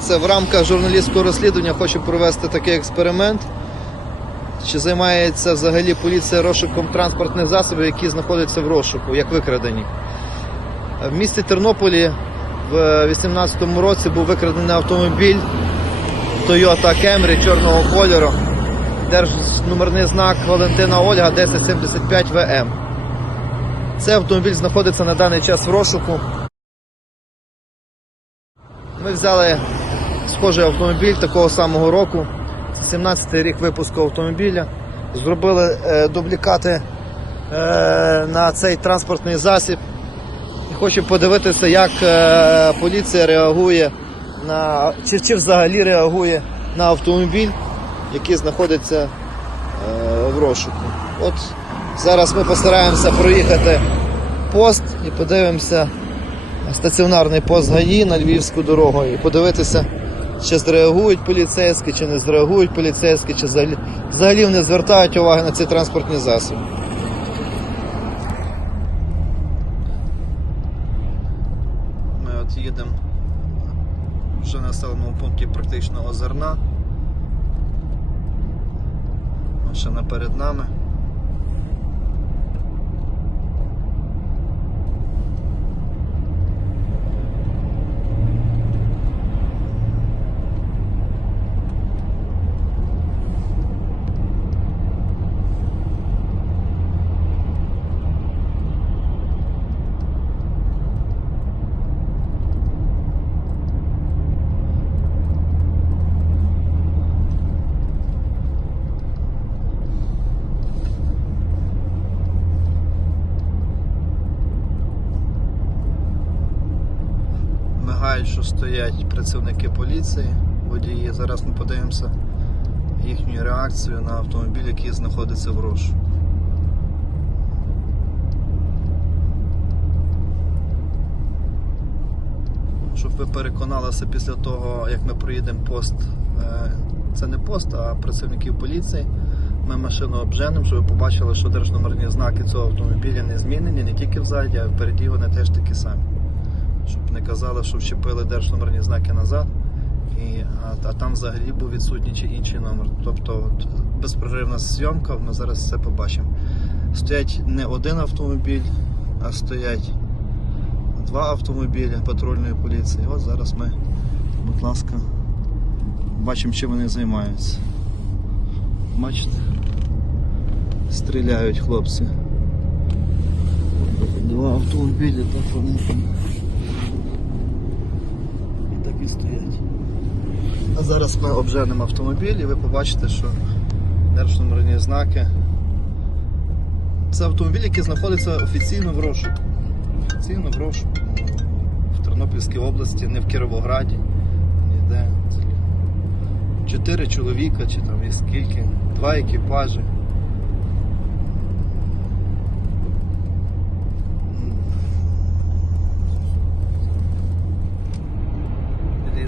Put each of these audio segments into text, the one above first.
Це в рамках журналістського розслідування хочу провести такий експеримент. Чи займається взагалі поліція розшуком транспортних засобів, які знаходяться в розшуку, як викрадені? В місті Тернополі в 2018 році був викрадений автомобіль Toyota Camry чорного кольору. Держномерний знак Валентина Ольга 1075 ВМ. Цей автомобіль знаходиться на даний час в розшуку. Ми взяли схожий автомобіль такого самого року. Це 17-й рік випуску автомобіля. Зробили е, дублікати е, на цей транспортний засіб. Хочу подивитися, як е, поліція реагує на чи, чи взагалі реагує на автомобіль, який знаходиться е, в розшуку. От зараз ми постараємося проїхати пост і подивимося стаціонарний пост ГАІ на Львівську дорогу і подивитися, чи зреагують поліцейські, чи не зреагують поліцейські, чи взагалі, взагалі вони звертають увагу на ці транспортні засоби. Ми от їдемо вже на населеному пункті практично озерна. Машина перед нами. Мигають, що стоять працівники поліції, водії. Зараз ми подивимося їхню реакцію на автомобіль, який знаходиться в розшуку. Щоб ви переконалися після того, як ми проїдемо пост, е, це не пост, а працівників поліції. Ми машину обженемо, щоб ви побачили, що держномерні знаки цього автомобіля не змінені, не тільки взаді, а впереді вони теж такі самі щоб не казали, що вчепили держномерні знаки назад, і, а, а там взагалі був відсутній чи інший номер. Тобто от, безперервна зйомка, ми зараз це побачимо. Стоять не один автомобіль, а стоять два автомобілі патрульної поліції. От зараз ми, будь ласка, бачимо, чим вони займаються. Бачите? Стріляють хлопці. Два автомобілі та форму. І стоять. А зараз ми обженемо автомобіль і ви побачите, що держномерні знаки. Це автомобіль, який знаходиться офіційно в розшуку. Офіційно в розшуку в Тернопільській області, не в Кіровограді, ніде. Чотири чоловіка чи там і скільки, два екіпажі.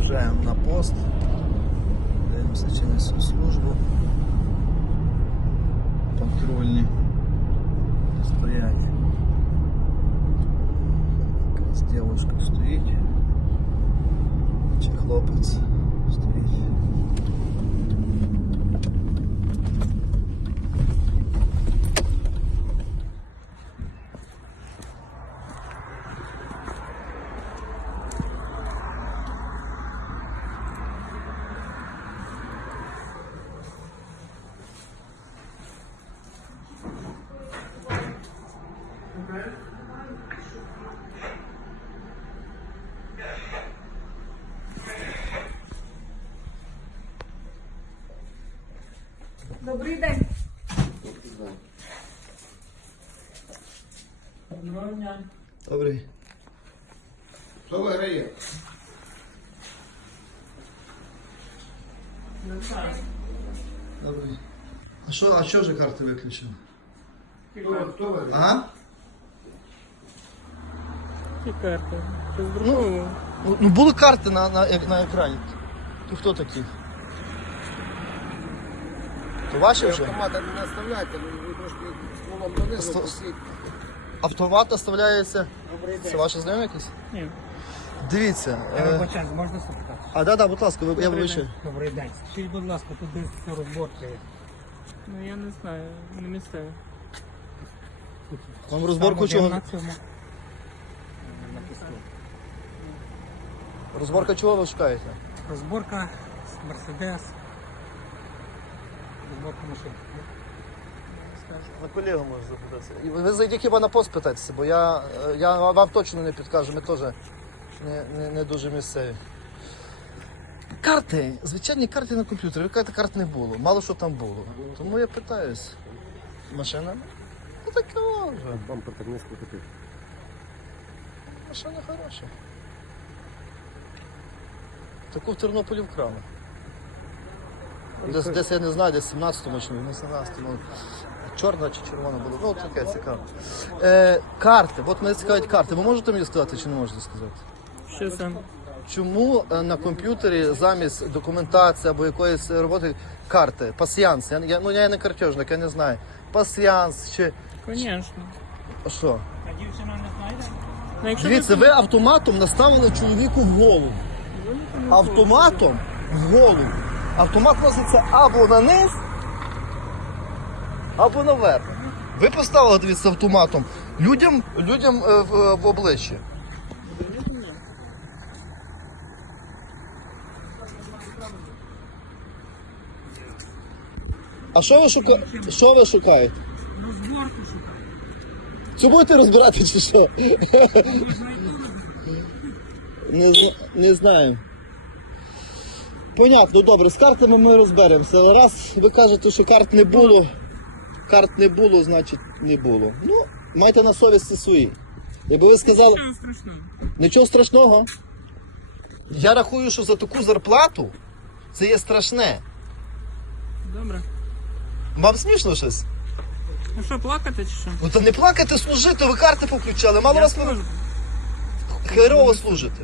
Під'їжджаємо на пост, дивимося чи несу службу. Патрульні стоять. Якась дівчинка стоїть. Чи хлопець стоїть. Добрий день. Доброго дня. Добрий. Хто виграє? Добрий. А що, а що ж карти виключили? Хто, хто виграє? Ага? Які карти? Ти здрукував? Ну, ну були карти на, на, на екрані. Ти хто такий? То ваші вже? Автомата не наставляйте, ви ви трошки стволом донизу Сто- посіть. Автомат оставляється. Добрий Це день. ваші знайомі якісь? Ні. Дивіться. Я Е, вибачаюсь, можна запитати? а да, да, будь ласка, ви- я вибачаю. Добрий день. Скажіть, будь ласка, тут десь це розборки. Ну я не знаю, не місцеві. Вам розборку Там один чого? На цьому. е, написано. Розборка чого ви шукаєте? Розборка Мерседес. На колегу можу запитатися. Ви зайдіть хіба на пост питайтеся, бо я, я вам точно не підкажу, ми теж не, не, не дуже місцеві. Карти, звичайні карти на комп'ютері. Ви кажете, карт не було. Мало що там було. Тому я питаюсь. Машина? Ну таке вже. Бампер так низько купив. Машина хороша. Таку в Тернополі вкрали. Десь, десь я не знаю, десь 17-му чи не 17-му. Чорна чи червона була. Ну, таке цікаво. Е, карти. От мене цікавить карти. Ви можете мені сказати чи не можете сказати? Що саме? Чому е, на комп'ютері замість документації або якоїсь роботи карти, пасіянс? Я, я, ну, я не картежник, я не знаю. Пасіянс чи Звісно. що? А дівчина не знайде? Ну, якщо Дивіться, ви автоматом наставили чоловіку в голову. Автоматом в голову. Автомат носиться або на низ, або наверх. Ви поставили дивіться автоматом людям, людям е, в, в обличчя. А що ви шукаєте? Що ви шукаєте? Розборку шукає. Це будете розбирати чи що? Не, не знаю. Понятно, добре, з картами ми розберемося. Але раз ви кажете, що карт не було, карт не було, значить не було. Ну, майте на совісті свої. Якби ви сказали, Що страшного? нічого страшного. Я рахую, що за таку зарплату це є страшне. Добре. Вам смішно щось? Ну що, плакати чи що? Ну то не плакати, служити, ви карти повключали, мало Я вас служу. херово служите.